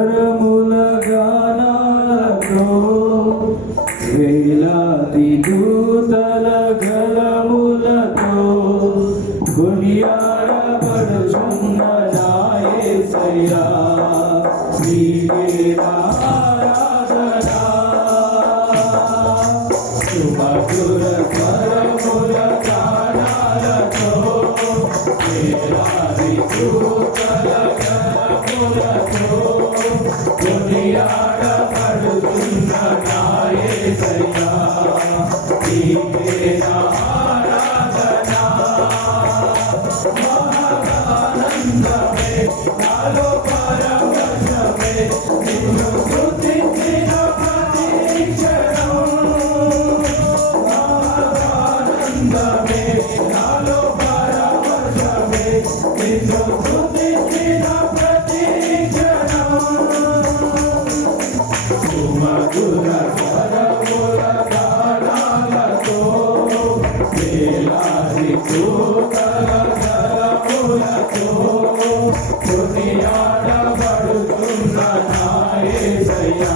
కరముల గానాలతో వేలాది దూతల గలములతో కొనియాడబడుచున్న నా యేసయ్యా నీకే ఆరాధన సుమధుర కరముల గానాలతో వేలాది దూతల కొనియాడబడుతున్న నా యేసయ్యా నీకే ఆరాధన మహానందమే నాలో పరవశమే నిన్ను స్తుతించిన ప్రతి క్షణం మహానందమే నాలో పరవశమే నిన్ను స్తుతించిన ప్రతి సుమధుర కరముల గానాలతో వేలాది దూతల గలములతో కొనియాడబడుతున్న నా యేసయ్యా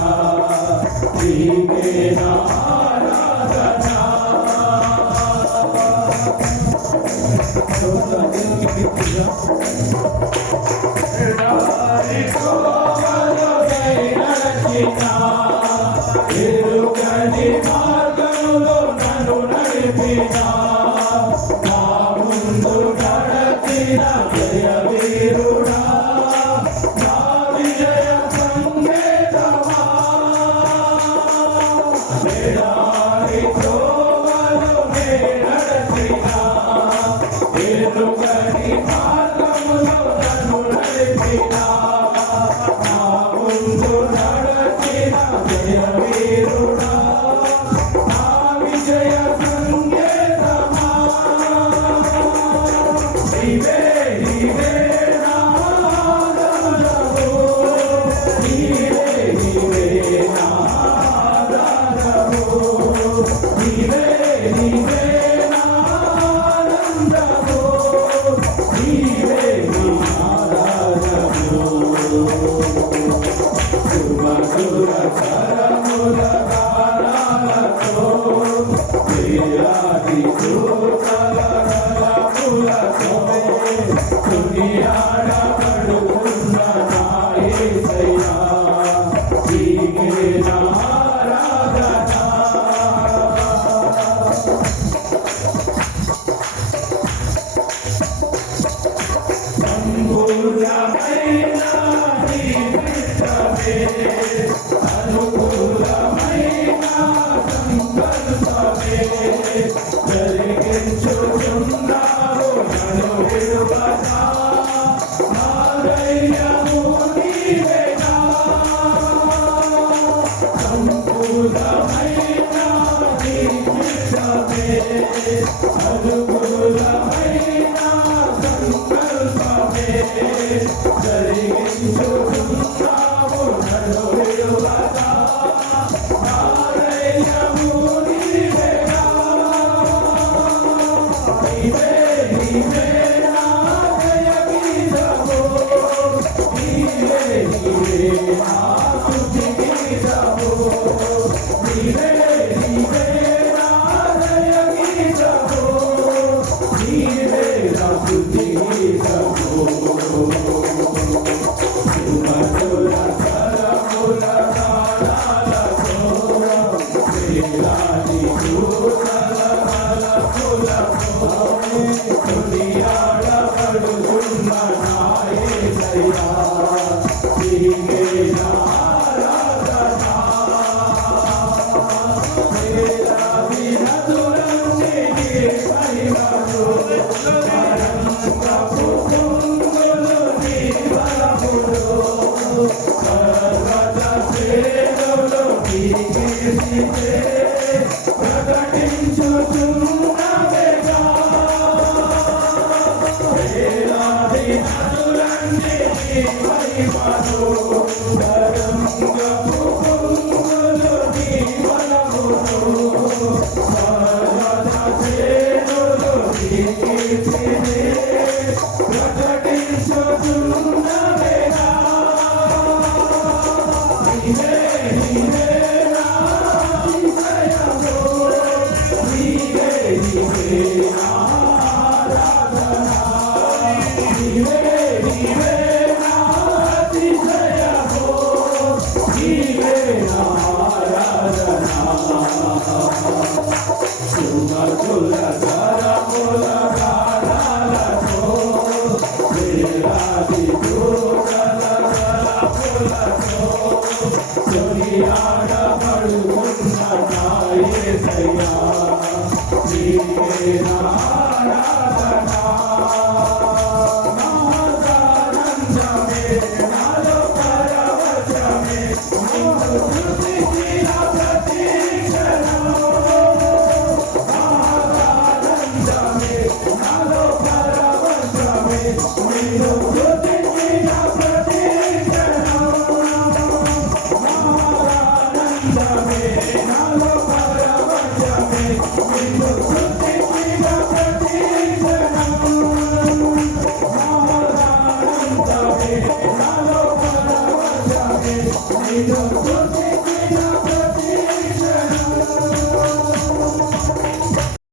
నీకే నా ఆరాధన ఎరుగని మార్గంలో నన్ను నడిపినా నా ముందు నడచిన జయ వీరుడా నా విజయ సంకేతమా వేడారి త్రోవలో నడచినా ఎరుగని మార్గంలో నన్ను నడిపినా నా ముందు నడచిన జయ వీరుడా నా విజయ సంకేతమా నీవే నీవే నా ఆధారము నీవే నీవే నా ఆధారము నీవే నీవే నా ఆనందము నీవే నీ ఆధారము సుమధుర కరముల గానాలతో వేలాది దూతల గలములతో కొనియాడబడుతున్న నా యేసయ్యా నీకే నా ఆరాధన సంపూర్ణమైన నీ చిత్తమే అనుకూలమైన సంకల్పమే జరిగించుచున్నావు నన్ను విడువగా నా ధైర్యము నీవేనా సంపూర్ణమైన నీ చిత్తమే అనుకూలమైన సంకల్పమే జరిగించుచున్నావు నన్ను విడువగా నా ధైర్యము నీవేనా నీవే నీవే నా జయ గీతము నీవే నీవే నా స్తుతి గీతము నీవే నీవే నా జయ గీతము నీవే నా స్తుతి గీతము సుమధుర కరముల గానాలతో వేలాది దూతల గలములతో కొనియాడబడుతున్న నా యేసయ్యా నీకే నా ఆరాధన వేలాది నదులన్నీ నీ మహిమతో ప్రభు పొంగులు నీ బలముతో సర్వద సేవలో నీ కీర్తితే ప్రకటించుచున్నవేగా వేలాది నదులన్నీ నీ మహిమతో Thank you.